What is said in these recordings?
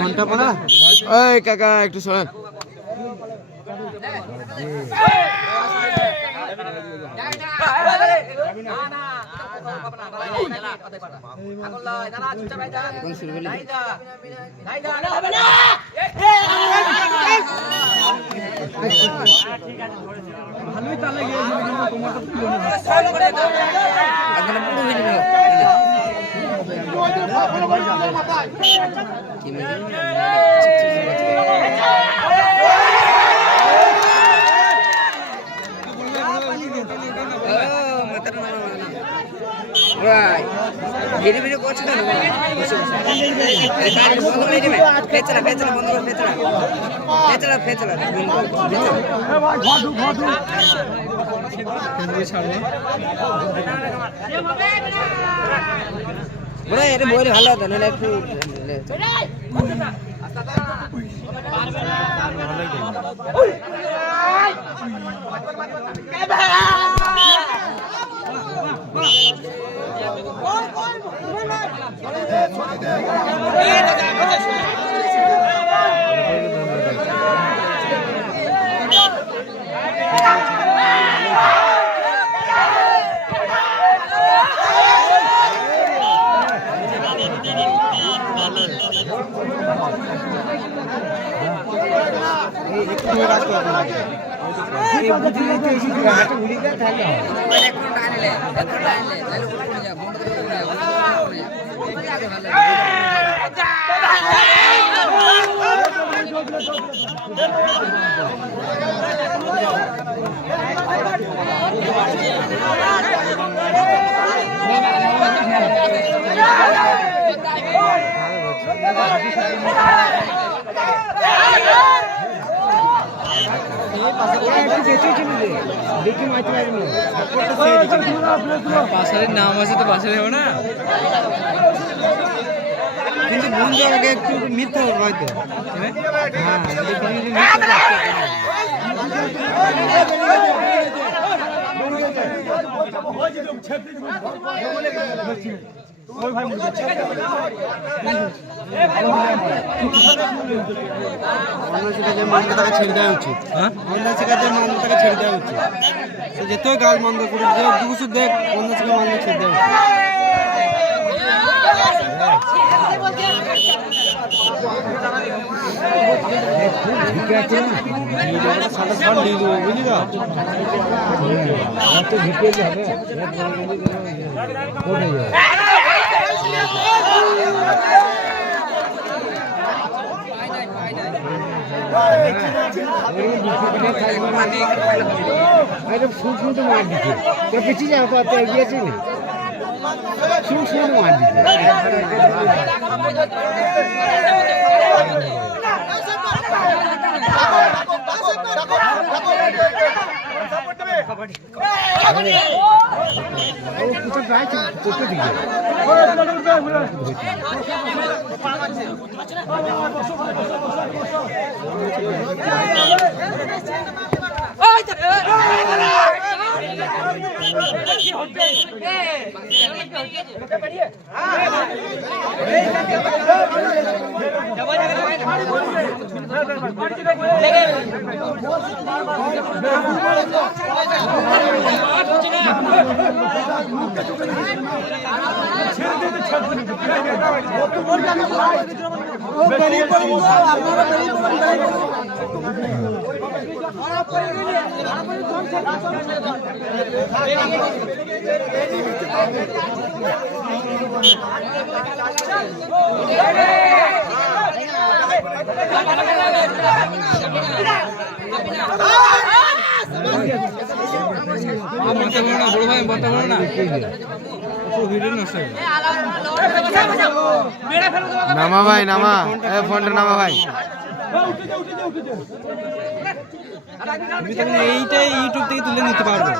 ঘন্টা পড়া ওই কাকা একটু শোনেন ভালোই তালে গিয়ে ধীরে ধীরে করছে না ফেচলা ফেচলা বন্ধ করে ফেচলা ফেচলা ফেচলা ওরা এটা বইলে ভালো হতো না একটু পাশারের নাম আছে তো পাশারে হবে না কিন্তু বন্ধু আগে একটু মিথ্যা হয়তো তাকে ছেড়ে দেওয়া উচিত মন্দা শিখাতে মন্দ তাকে ছেড়ে দেওয়া উচিত সে যেতেই গাছ মন্দ করে দুশো দেখ মন্দ শিখে মন্দ ছেড়ে দেওয়া উচিত বুঝলি শুন শুনতে মার দিচ্ছে পিছিয়ে যাও তো এগিয়েছে না শুন শুন মার দিচ্ছে नामा भाई नामा फोन नामा भाई তুমি তখন এইটাই ইউটিউব থেকে তুলে নিতে পারবে।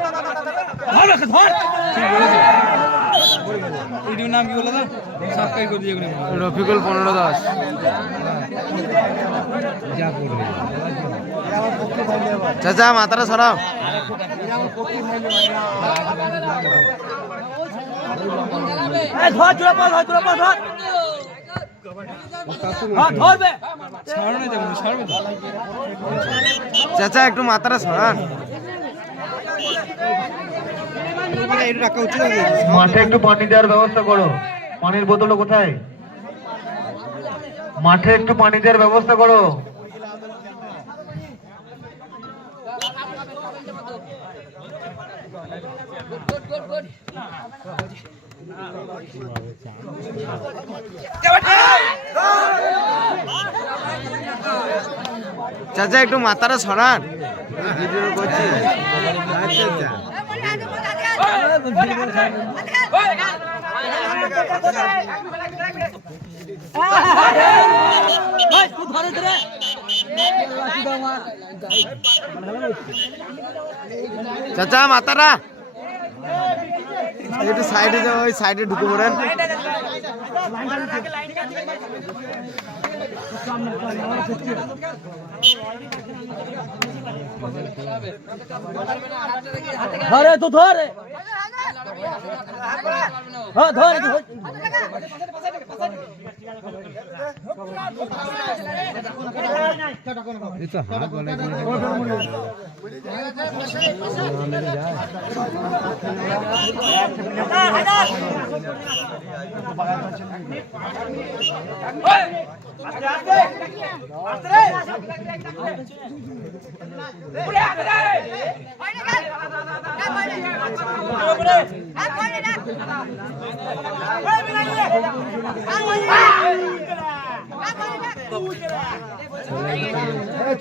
ভিডিও নাম কি বলে দাও, সাবস্ক্রাইব করে দিয়ে রফিকুল 1510 চাচা মাথাটা সরাও। চাচা একটু মাথাটা সরান। মাঠে একটু পানি দেওয়ার ব্যবস্থা করো। পানির বোতল কোথায়? মাঠে একটু পানি দেওয়ার ব্যবস্থা করো। চাচা একটু মাথাটা সরান, ভিডিও করছি। চাচা মাথাটা একটু সাইডে যাও, ওই সাইডে ঢুকে পড়েন। ধরে তো ধরে, হ্যাঁ ধরে ধরে।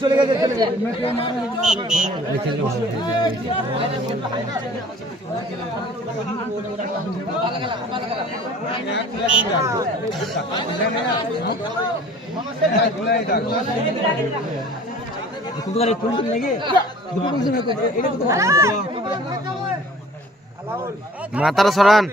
চলে গেছে চলে গেছে। মাথাটা সরান।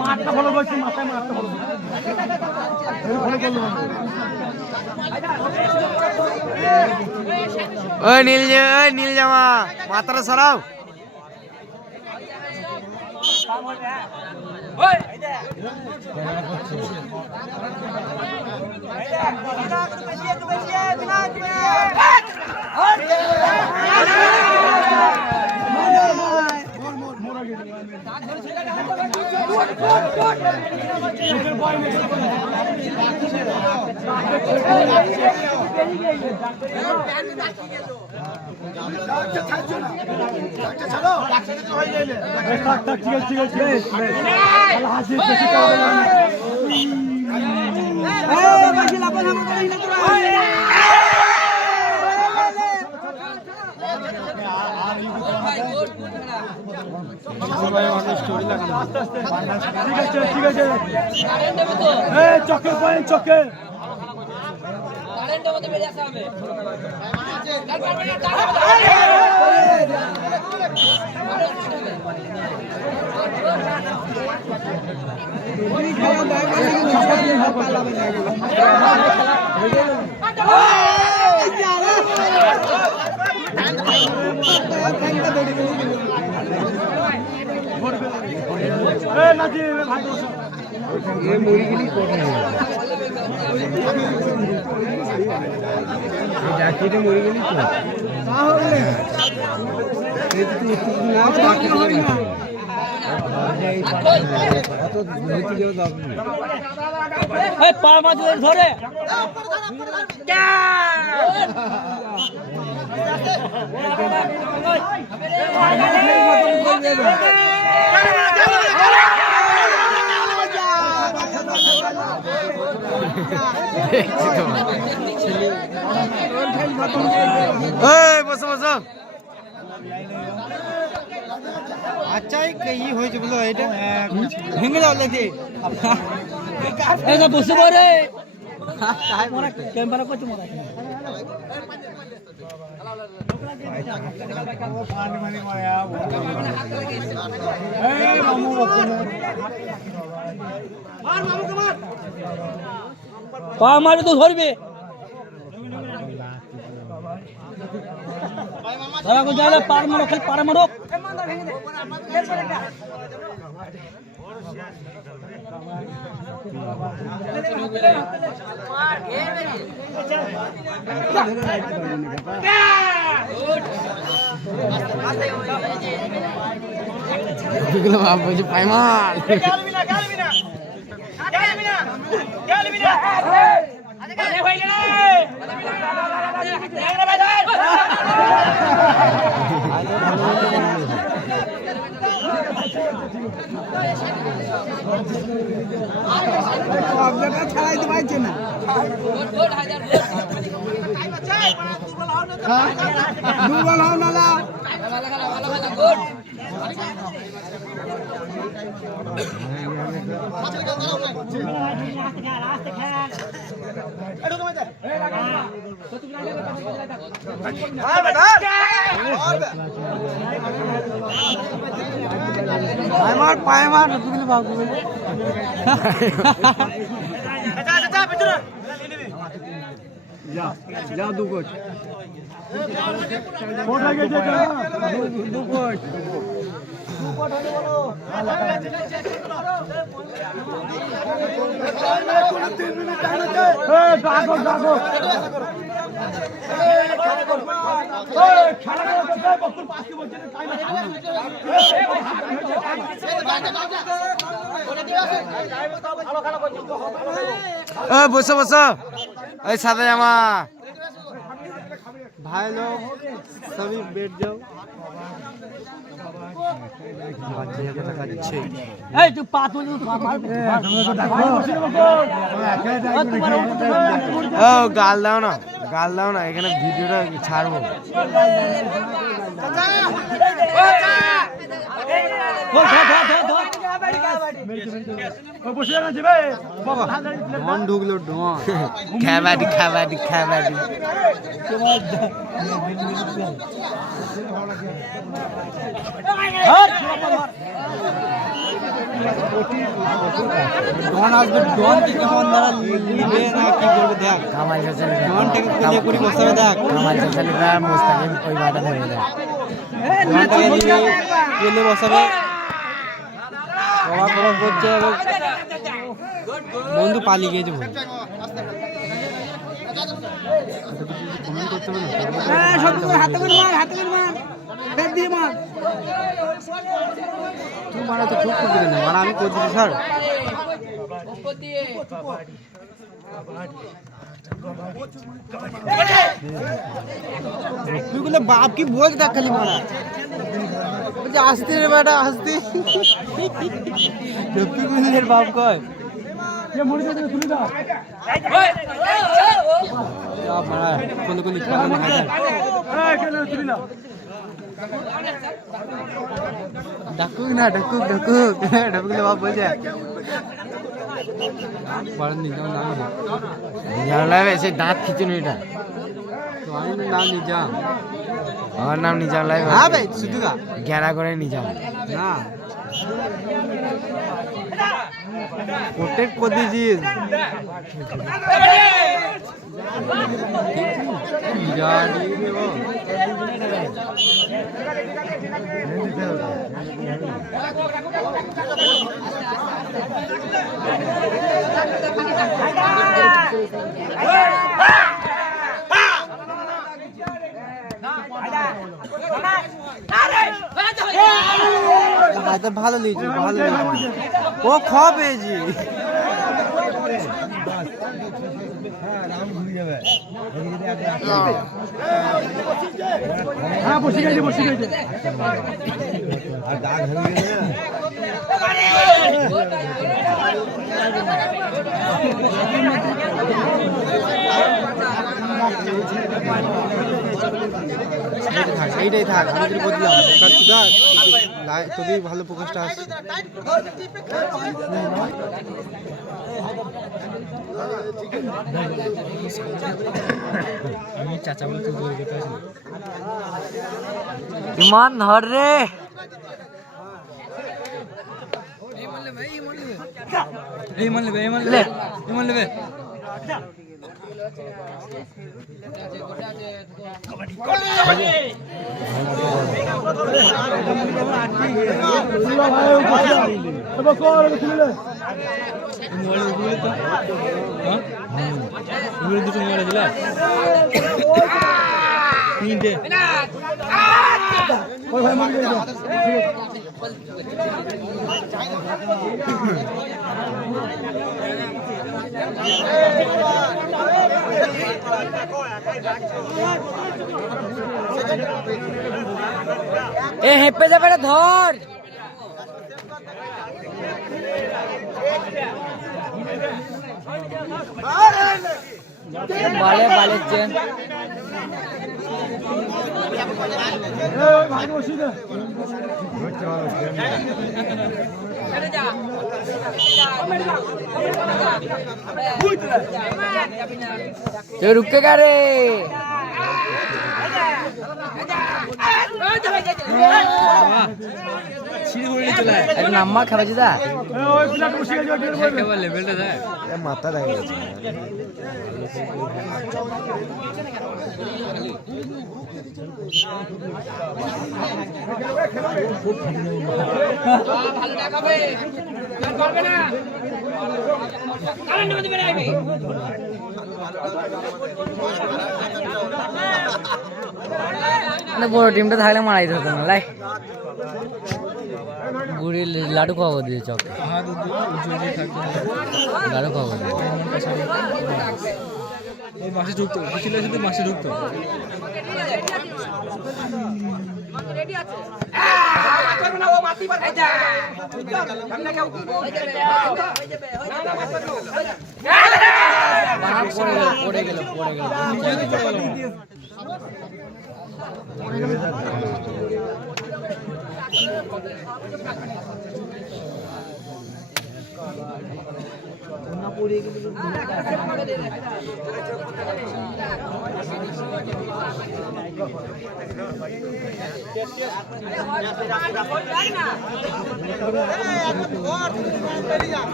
মাঠটা ভালো বলছি, মাথায় মাঠটা ভালো ওই নীল জামা মাথাটা সরাও। চকে পয়েন্ট চকে পা মাছ ধরে বসো বসো আচ্ছা কি হয়েছে বলো এটা ভেঙে যাও লেগে বসে পড়ে ক্যামেরা করছে মনে পা মারে তো ধরবে ধরা কো যাইলে পার মারো খালি পার মারো পাইমাল ছাড়াইতে পারছে না দুর্বল হও নালা পায়ে মার যা দু কোচ দু কোচ বসো বসো ওই সাদা জামা भाई लोग सभी बैठ जाओ এই তুই পা তুই ও গাল দাও না এখানে ভিডিওটা ছাড়বো ढोन ढुकलो ढोन খাবাডি ढोन আসবে ढोन থেকে কেমন দ্বারা নিবে না কি করবে দেখ কামাল চাচালি ढोन থেকে কোলে করে বসে দেখ কামাল চাচালি মুস্তাকিম ওই বাটা ধরে দেয় ढोन থেকে নিয়ে কোলে বসাবে বাবা বাবা করছে বন্ধু পালিয়ে গিয়েছে কমেন্ট করতে হবে না হাতে করে মার ব্যাট দিয়ে মার তুই মারা তো খুব করবি না মারা আমি করে দিচ্ছি স্যার তুই বলে বাপ কি বল দেখ খালি মারা বলছে আসতে রে বেটা আসতে রফি গুলের বাপ কয় ये मुड़ के तुली दा क्या बड़ा कोन कोन निकाल ना है ए केले तुली ना डकू डकले बाप बोल जा बड़ा निजाम नाम নিজাম লাইভ এসে দাঁত খিচুন এটা तो आई नाम निजाम আমার নাম নিজাম লাইভ हां भाई सुधुगा জ্ঞানা করে নিজাম ना প্রত্যেক প্রতিদিন ভালো লিখছি ভালো লিখছি ও পেয়েছি হ্যাঁ বসে গেছে এইটাই থাক আমি যদি বদলাম তোদের ভালো প্রকাশটা আসছে আমি চাচা বলে তুই দৌড়ে যেতে আসি ইমান ধর রে এই মান নেবে দুটো মোবাইল দিলা তিনটে এ হেপে যাবে রে ধর বালে বালে চেন रुकेगा रे নাম্মা খাবে যা লেভেলটা যায় মাথা লাগে ভালো দেখাবে করবে না কারণ মধ্যে বের আইবে না বড় টিমটা থাকলে মারাই হতো না লাই বুড়ি লাডু খাওয়া দিয়ে চক লাডু খাওয়া দিয়ে মাসে ঢুকতো বুঝলে শুধু মাসে ঢুকতো রেডি আছে করবে না ও মাটি পার এই যা সামনে কেউ পড়ে গেল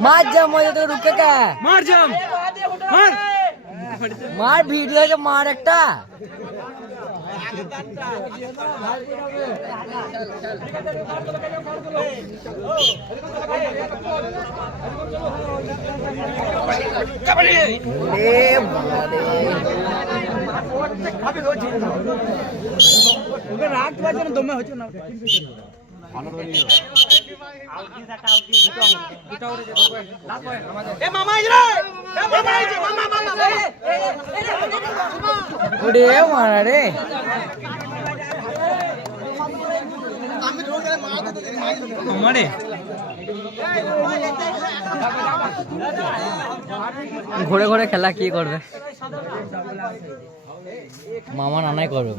मार जा मुझे तो रुके क्या मार जाम मार मार वीडियो के मार एकटा রাত বাজে না দমে হচ্ছে না এ মামা ইরে এ মামা ইরে মামা उड़े मारा रे हमारे ঘুরে ঘুরে খেলা কি করবে মামা নানাই করবে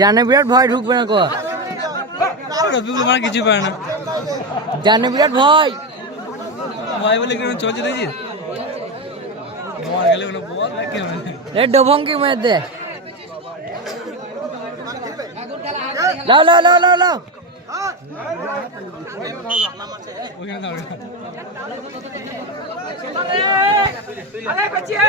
জানে বিরাট ভয় ঢুকবে না কো রফিকুল আমার কিছু পারে না জানে বিরাট ভয় ভয় বলে কেন চলছে দেখিস মার গেলে কোনো বল কি হবে এ ডবঙ্কি মেরে দে লাও লাও লাও লাও লাও ওখানে দাও আরে বাঁচিয়ে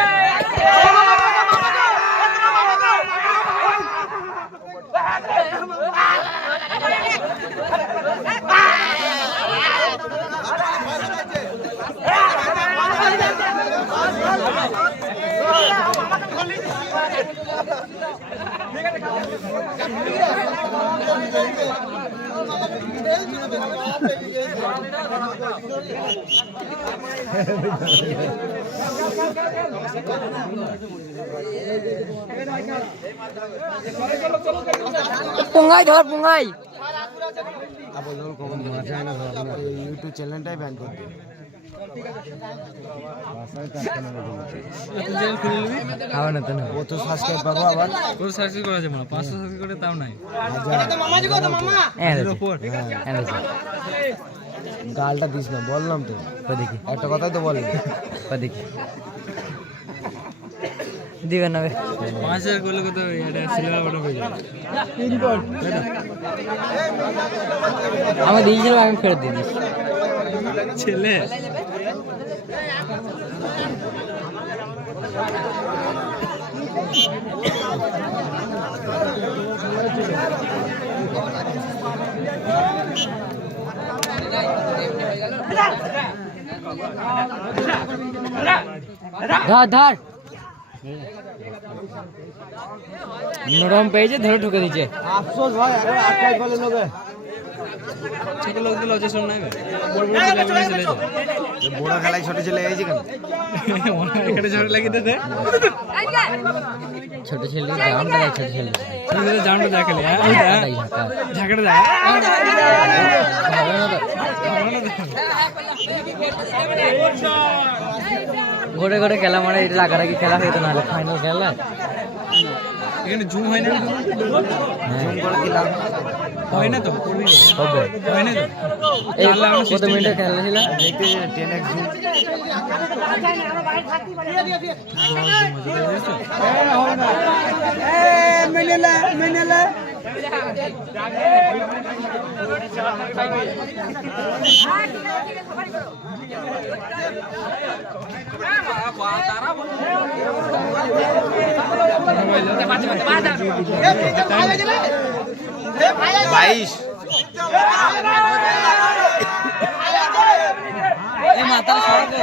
পুঙ্গাই ধর পুঙ্গাই ইউটিউব চ্যানেলটাই ব্যান করে দিন খাওয়া না তো না ও তো সাবস্ক্রাইব পাবো আবার তোর সার্ভিস করা যাবে না 500 সার্ভিস করে তাও নাই গালটা দিস না বললাম তো দেখি একটা কথাই তো বললাম দেখি দিবেন না 5000 করলে কত এটা সিলভার বাটন হয়ে যাবে আমি দিয়েছিলাম আমি ফেরত দিয়ে দিস ছেলে ধর ধর নরম পেয়েছে ধরে ঢুকে দিচ্ছে আফসোস ভাই এখন আটকাই ফেলে নেবে ছোট লোকদের লজ্জা শোন না বড় বড় ছেলে চলে যায় বড় খেলায় ছোট ছেলে এই যে কেন এখানে ঝড় লাগিয়ে দে ছোট ছেলে জামটা দেয় ছোট ছেলে তুই জামটা দেখালে হ্যাঁ ঝাঁকাটা দেখ ঘুরে ঘুরে খেলা মানে এটা রাগারাগি খেলা হইতো না ফাইনাল খেলা এখানে জুম হয় না জুম করে কি লাভ হয় না তো হবে হয় না তো এই চার লাগানো কত system মিনিটে নেই। খেলা ছিল দেখতে 10x জুম বাইশ এই মাথার সরাতে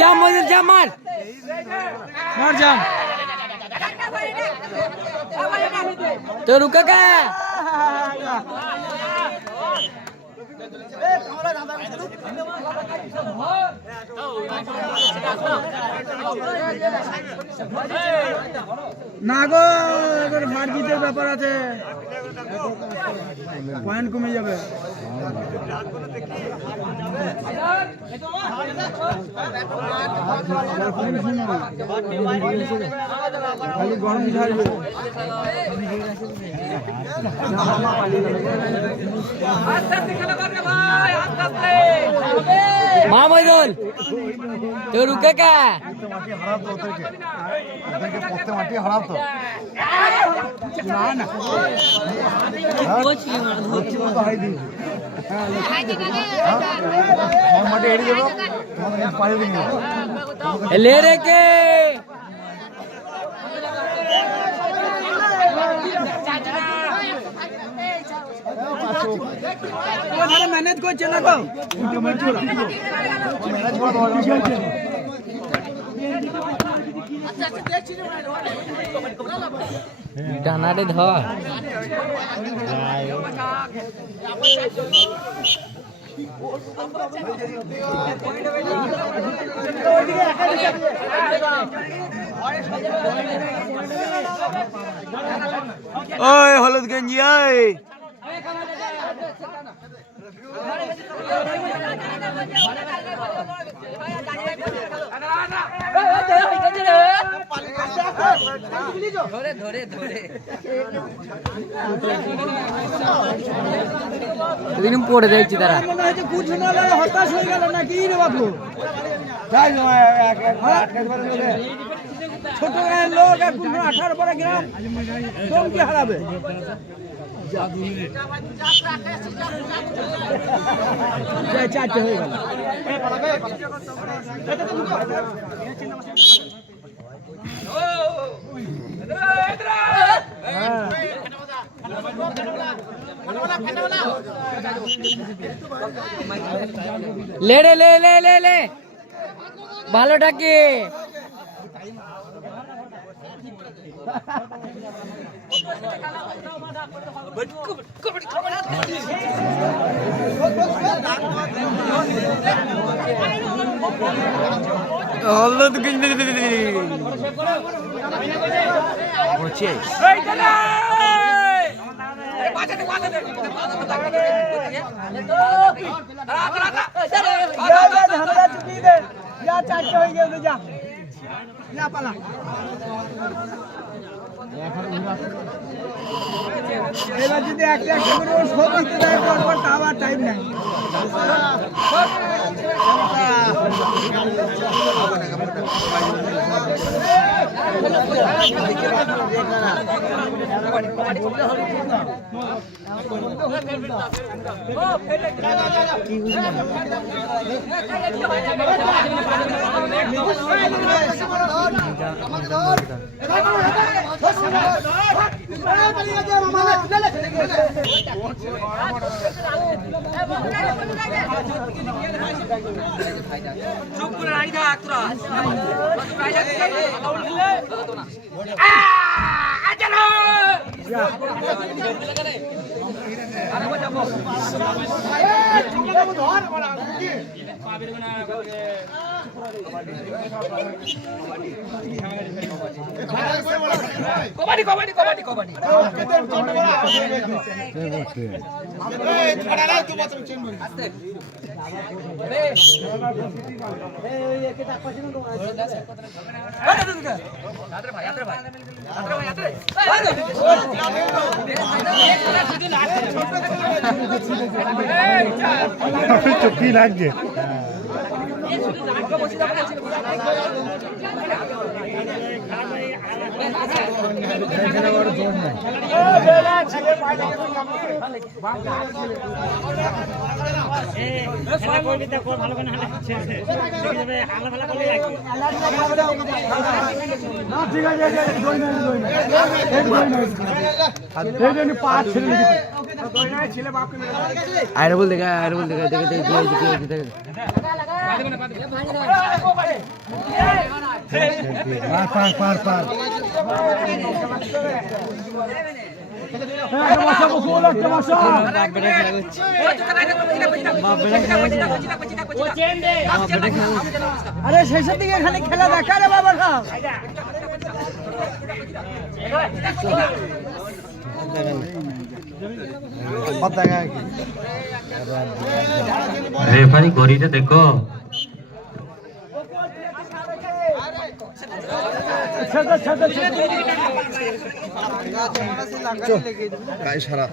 জাম মার মার জাম তো রুকা কা না গো এবার ভাট জিতের ব্যাপার আছে পয়েন্ট কমে যাবে খালি গরম ঝাড়বে মামুদুল তো রুকা কা ले रे के মেহনত করছে না তো ডানারে ধর ওই হলুদ গেঞ্জি ওই ধরে ধরে ধরে এদিন পড়ে যাচ্ছি তারা মনে হচ্ছে কুছ না লাগে হতাশ হয়ে গেল নাকি রে বাবু ছোট গায়ের লোক আর 18 পরে গ্রাম কি হারাবে চারটে হয়ে গেল ले रे ले ले ले ले ভালোটাকে হলুদ গেঞ্জি চারটে হয়ে গেছে যা যা পালা এবার যদি একটা একটা করে ওর সব দিতে দেয় পরপর তা আবার টাইম নেই চুপ করে রাই থাক তোরা কবাডি কবাডি কবাডি কবাডি চুপি লাগছে আরে বল দেখা দেখে দেখে পার আরে শেষের দিকে খালি খেলা দেখা রে বাবা রেফারি ঘড়িতে দেখো গায়ে সারা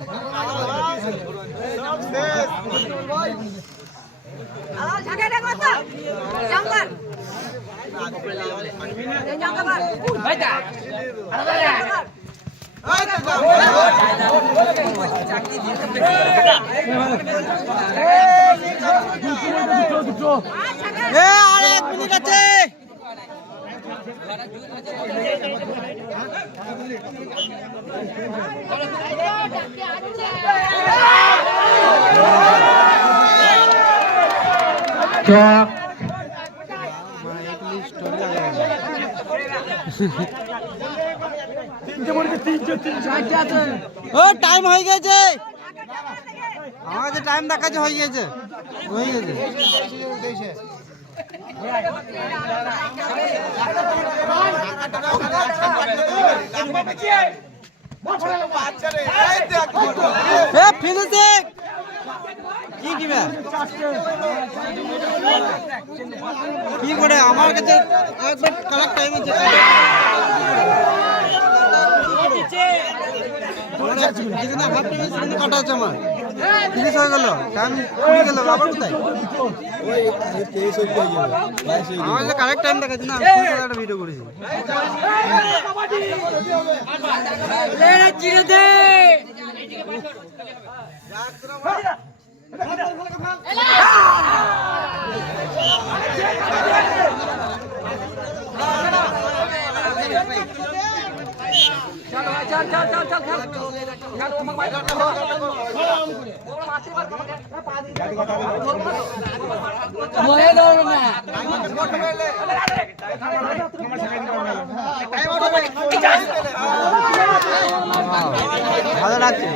আরে 1 মিনিট আছে ও টাইম হয়ে গেছে, আমার যে টাইম দেখাচ্ছে হয়ে গেছে, হয়ে গেছে। ফিনিশিং কি কিবে কি করে আমার কাছে একবার কালেক্ট টাইম আছে, কাটা আছে আমার ফিনিশ হয়ে গেল, টাইম ফুরিয়ে গেল, আবার কোথায় আমার যে কারেক্ট টাইম দেখাচ্ছে না, আমি একটা ভিডিও করেছি। চিড়ে দে মনে ধরবে না। ভালো লাগছে।